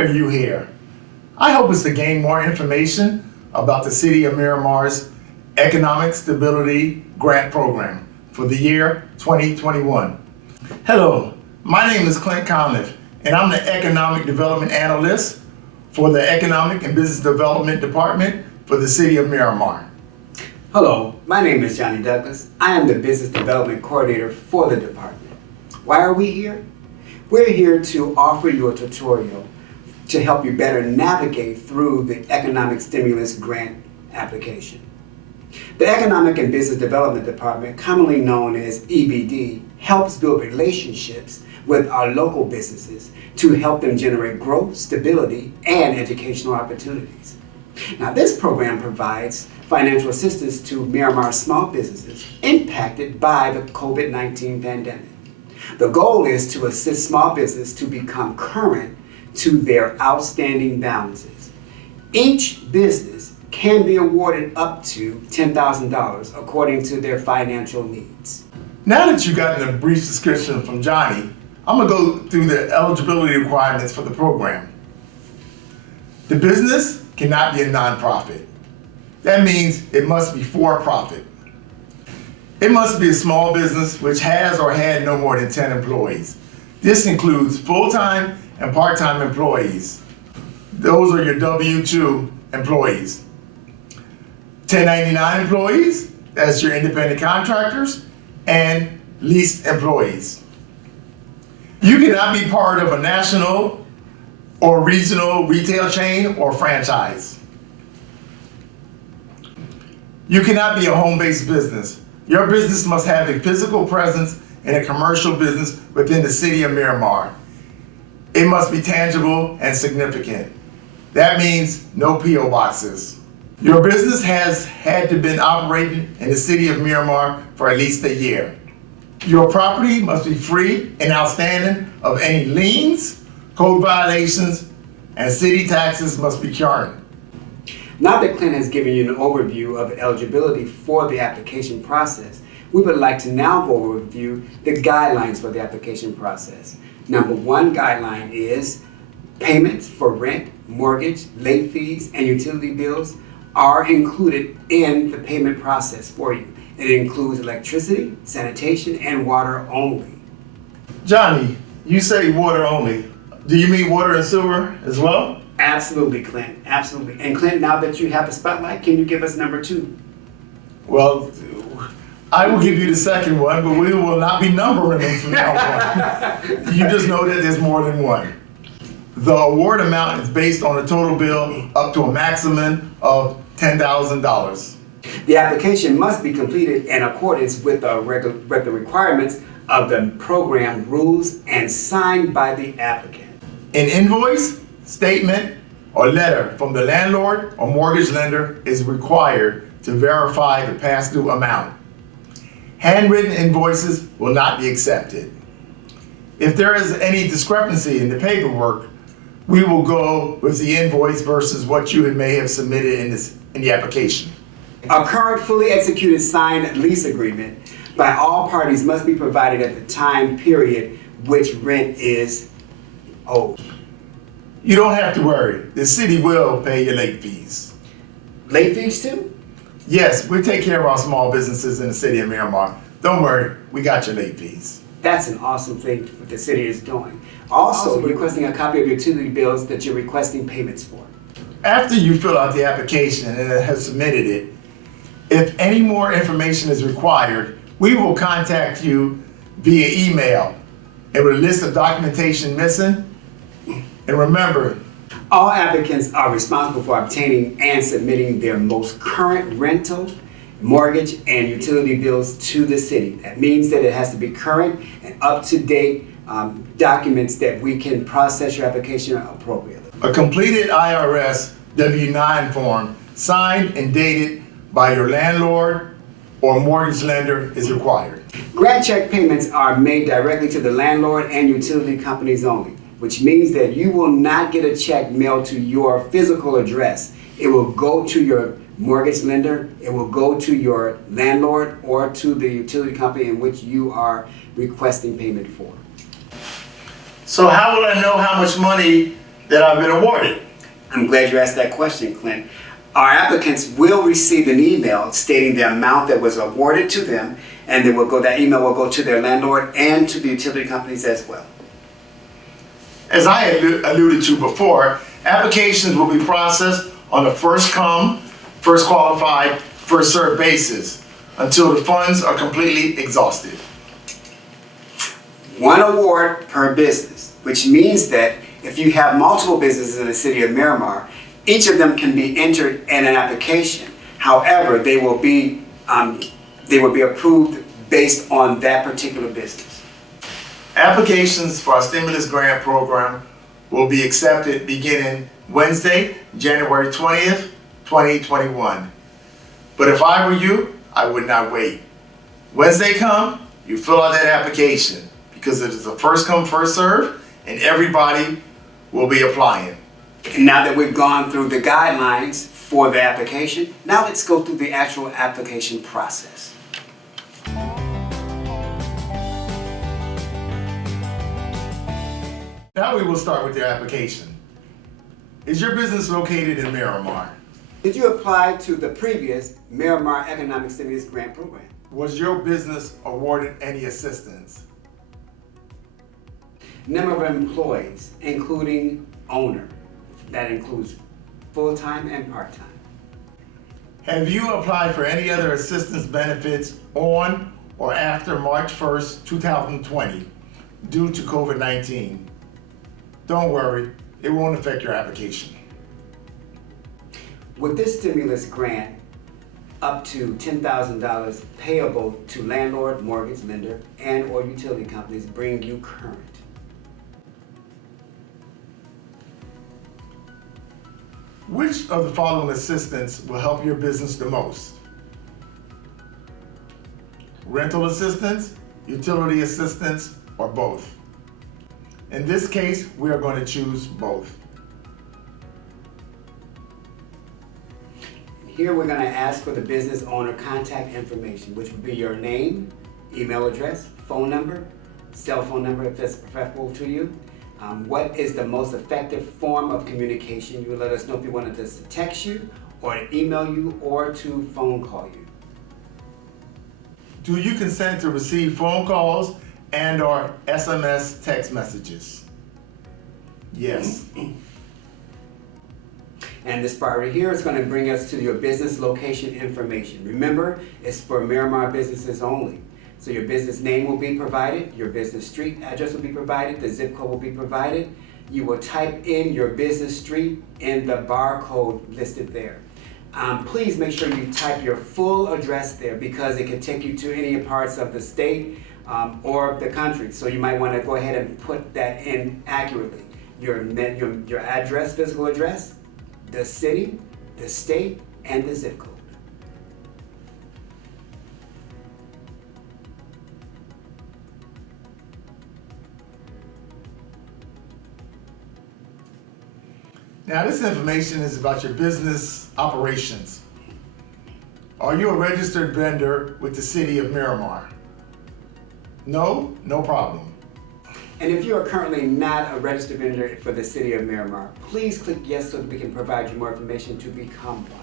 Why are you here? I hope it's to gain more information about the City of Miramar's Economic Stability Grant Program for the year 2021. Hello, my name is Clint Conniff, and I'm the Economic Development Analyst for the Economic and Business Development Department for the City of Miramar. Hello, my name is Johnny Douglas. I am the Business Development Coordinator for the department. Why are we here? We're here to offer you a tutorial to help you better navigate through the Economic Stimulus Grant application. The Economic and Business Development Department, commonly known as EBD, helps build relationships with our local businesses to help them generate growth, stability, and educational opportunities. Now, this program provides financial assistance to Miramar small businesses impacted by the COVID-19 pandemic. The goal is to assist small business to become current to their outstanding balances. Each business can be awarded up to $10,000 according to their financial needs. Now that you've gotten a brief description from Johnny, I'm going to go through the eligibility requirements for the program. The business cannot be a nonprofit. That means it must be for profit. It must be a small business which has or had no more than 10 employees. This includes full-time and part-time employees. Those are your W-2 employees. 1099 employees, that's your independent contractors, and leased employees. You cannot be part of a national or regional retail chain or franchise. You cannot be a home-based business. Your business must have a physical presence in a commercial business within the City of Miramar. It must be tangible and significant. That means no P.O. boxes. Your business has had to been operating in the City of Miramar for at least a year. Your property must be free and outstanding of any liens, code violations, and city taxes must be current. Now that Clint has given you an overview of eligibility for the application process, we would like to now go review the guidelines for the application process. Number one guideline is payments for rent, mortgage, late fees, and utility bills are included in the payment process for you. It includes electricity, sanitation, and water only. Johnny, you say water only. Do you mean water and sewer as well? Absolutely, Clint, absolutely. And Clint, now that you have the spotlight, can you give us number two? Well, I will give you the second one, but we will not be numbering them from now on. You just know that there's more than one. The award amount is based on a total bill up to a maximum of $10,000. The application must be completed in accordance with the requirements of the program rules and signed by the applicant. An invoice, statement, or letter from the landlord or mortgage lender is required to verify the past due amount. Handwritten invoices will not be accepted. If there is any discrepancy in the paperwork, we will go with the invoice versus what you may have submitted in the application. A current fully executed signed lease agreement by all parties must be provided at the time period which rent is owed. You don't have to worry. The city will pay your late fees. Late fees too? Yes, we take care of our small businesses in the City of Miramar. Don't worry, we got your late fees. That's an awesome thing what the city is doing. Also, requesting a copy of your utility bills that you're requesting payments for. After you fill out the application and have submitted it, if any more information is required, we will contact you via email and with a list of documentation missing. And remember, all applicants are responsible for obtaining and submitting their most current rental, mortgage, and utility bills to the city. That means that it has to be current and up-to-date documents that we can process your application appropriately. A completed IRS W-9 form signed and dated by your landlord or mortgage lender is required. Grant check payments are made directly to the landlord and utility companies only, which means that you will not get a check mailed to your physical address. It will go to your mortgage lender, it will go to your landlord or to the utility company in which you are requesting payment for. So how will I know how much money that I've been awarded? I'm glad you asked that question, Clint. Our applicants will receive an email stating the amount that was awarded to them, and that email will go to their landlord and to the utility companies as well. As I had alluded to before, applications will be processed on a first come, first qualified, first served basis until the funds are completely exhausted. One award per business, which means that if you have multiple businesses in the City of Miramar, each of them can be entered in an application. However, they will be approved based on that particular business. Applications for our stimulus grant program will be accepted beginning Wednesday, January 20th, 2021. But if I were you, I would not wait. Wednesday come, you fill out that application because it is a first come, first serve, and everybody will be applying. And now that we've gone through the guidelines for the application, now let's go through the actual application process. Now we will start with your application. Is your business located in Miramar? Did you apply to the previous Miramar Economic Stimulus Grant Program? Was your business awarded any assistance? Number of employees, including owner. That includes full-time and part-time. Have you applied for any other assistance benefits on or after March 1st, 2020 due to COVID-19? Don't worry, it won't affect your application. With this stimulus grant, up to $10,000 payable to landlord, mortgage lender, and or utility companies bring you current. Which of the following assistance will help your business the most? Rental assistance, utility assistance, or both? In this case, we are going to choose both. Here we're going to ask for the business owner contact information, which would be your name, email address, phone number, cell phone number if that's preferable to you. What is the most effective form of communication? You will let us know if you wanted us to text you or to email you or to phone call you. Do you consent to receive phone calls and or SMS text messages? Yes. And this part right here is going to bring us to your business location information. Remember, it's for Miramar businesses only. So your business name will be provided, your business street address will be provided, the zip code will be provided. You will type in your business street in the barcode listed there. Please make sure you type your full address there because it can take you to any parts of the state or the country. So you might want to go ahead and put that in accurately. Your address, physical address, the city, the state, and the zip code. Now this information is about your business operations. Are you a registered vendor with the City of Miramar? No? No problem. And if you are currently not a registered vendor for the City of Miramar, please click yes so that we can provide you more information to become one.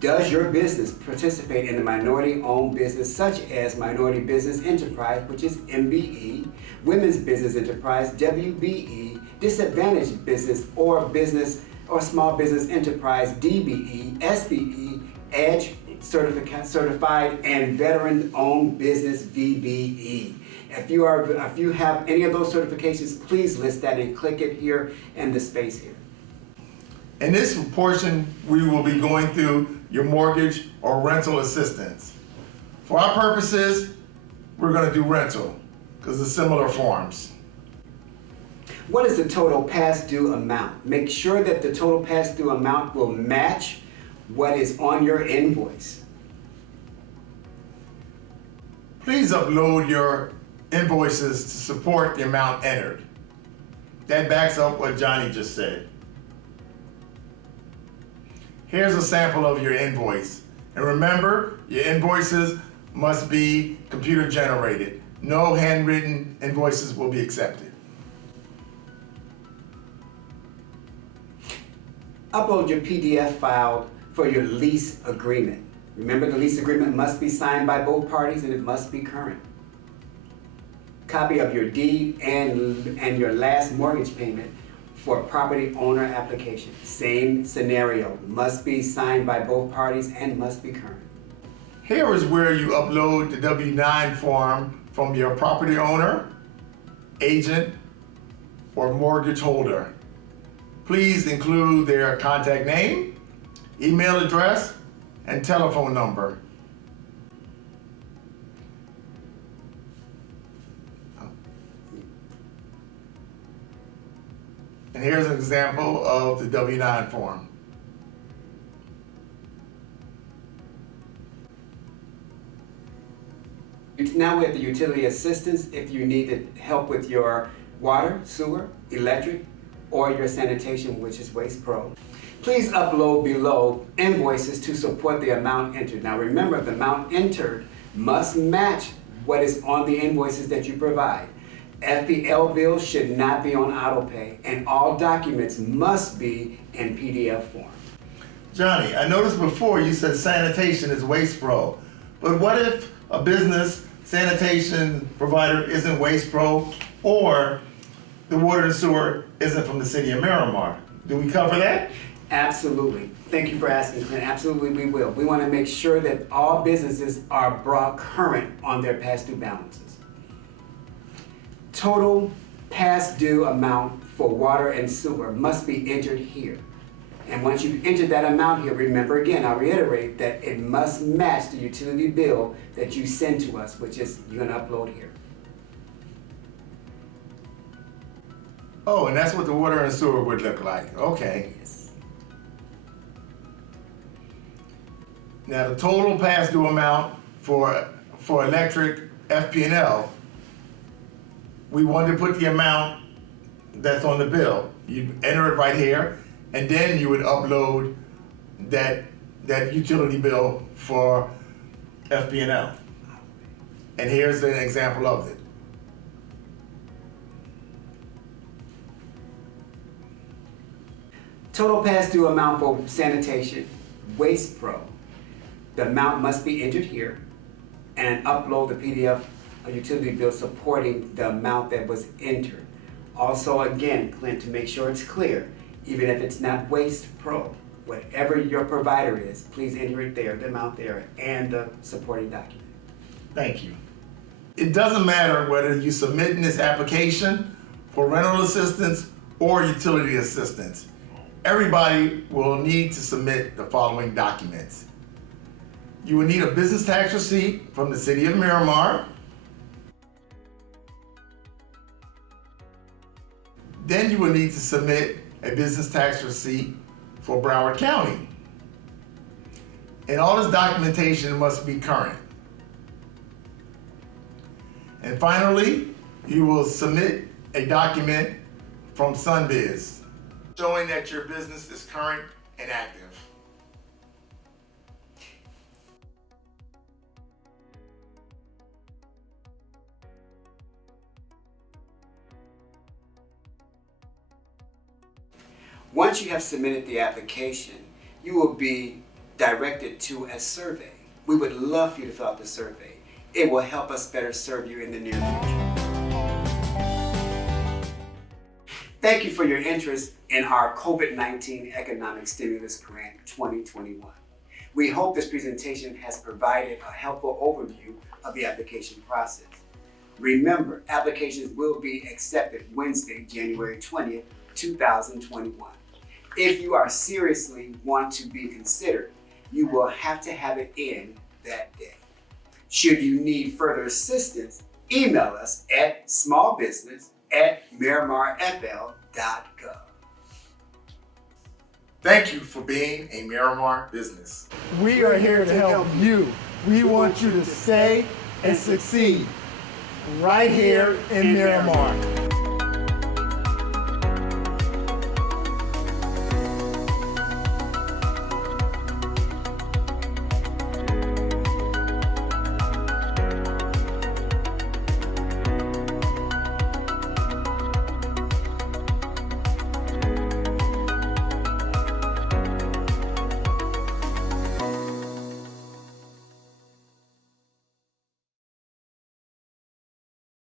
Does your business participate in a minority-owned business such as Minority Business Enterprise, which is MBE, Women's Business Enterprise, WBE, Disadvantaged Business or Small Business Enterprise, DBE, SBE, EDGE, Certified, and Veteran-Owned Business, VBE. If you have any of those certifications, please list that and click it here in the space here. In this portion, we will be going through your mortgage or rental assistance. For our purposes, we're going to do rental because it's similar forms. What is the total past due amount? Make sure that the total past due amount will match what is on your invoice. Please upload your invoices to support the amount entered. That backs up what Johnny just said. Here's a sample of your invoice. And remember, your invoices must be computer generated. No handwritten invoices will be accepted. Upload your PDF file for your lease agreement. Remember, the lease agreement must be signed by both parties and it must be current. Copy of your deed and your last mortgage payment for property owner application. Same scenario, must be signed by both parties and must be current. Here is where you upload the W-9 form from your property owner, agent, or mortgage holder. Please include their contact name, email address, and telephone number. And here's an example of the W-9 form. Now we have the utility assistance if you need help with your water, sewer, electric, or your sanitation, which is Waste Pro. Please upload below invoices to support the amount entered. Now remember, the amount entered must match what is on the invoices that you provide. FPL bills should not be on auto pay, and all documents must be in PDF form. Johnny, I noticed before you said sanitation is Waste Pro, but what if a business sanitation provider isn't Waste Pro, or the water and sewer isn't from the City of Miramar? Do we cover that? Absolutely. Thank you for asking, Clint. Absolutely, we will. We want to make sure that all businesses are brought current on their past due balances. Total past due amount for water and sewer must be entered here. And once you've entered that amount here, remember again, I'll reiterate that it must match the utility bill that you send to us, which is you're going to upload here. Oh, and that's what the water and sewer would look like. Okay. Yes. Now the total past due amount for electric FP&L, we want to put the amount that's on the bill. You enter it right here, and then you would upload that utility bill for FP&L. And here's an example of it. Total past due amount for sanitation, Waste Pro. The amount must be entered here and upload the PDF utility bill supporting the amount that was entered. Also, again, Clint, to make sure it's clear, even if it's not Waste Pro, whatever your provider is, please enter it there, the amount there, and the supporting document. Thank you. It doesn't matter whether you submit in this application for rental assistance or utility assistance. Everybody will need to submit the following documents. You will need a business tax receipt from the City of Miramar. Then you will need to submit a business tax receipt for Broward County. And all this documentation must be current. And finally, you will submit a document from Sunbiz showing that your business is current and active. Once you have submitted the application, you will be directed to a survey. We would love for you to fill out the survey. It will help us better serve you in the near future. Thank you for your interest in our COVID-19 Economic Stimulus Grant 2021. We hope this presentation has provided a helpful overview of the application process. Remember, applications will be accepted Wednesday, January 20th, 2021. If you are seriously want to be considered, you will have to have it in that day. Should you need further assistance, email us at smallbusiness@miramarfl.gov. Thank you for being a Miramar business. We are here to help you. We want you to stay and succeed right here in Miramar.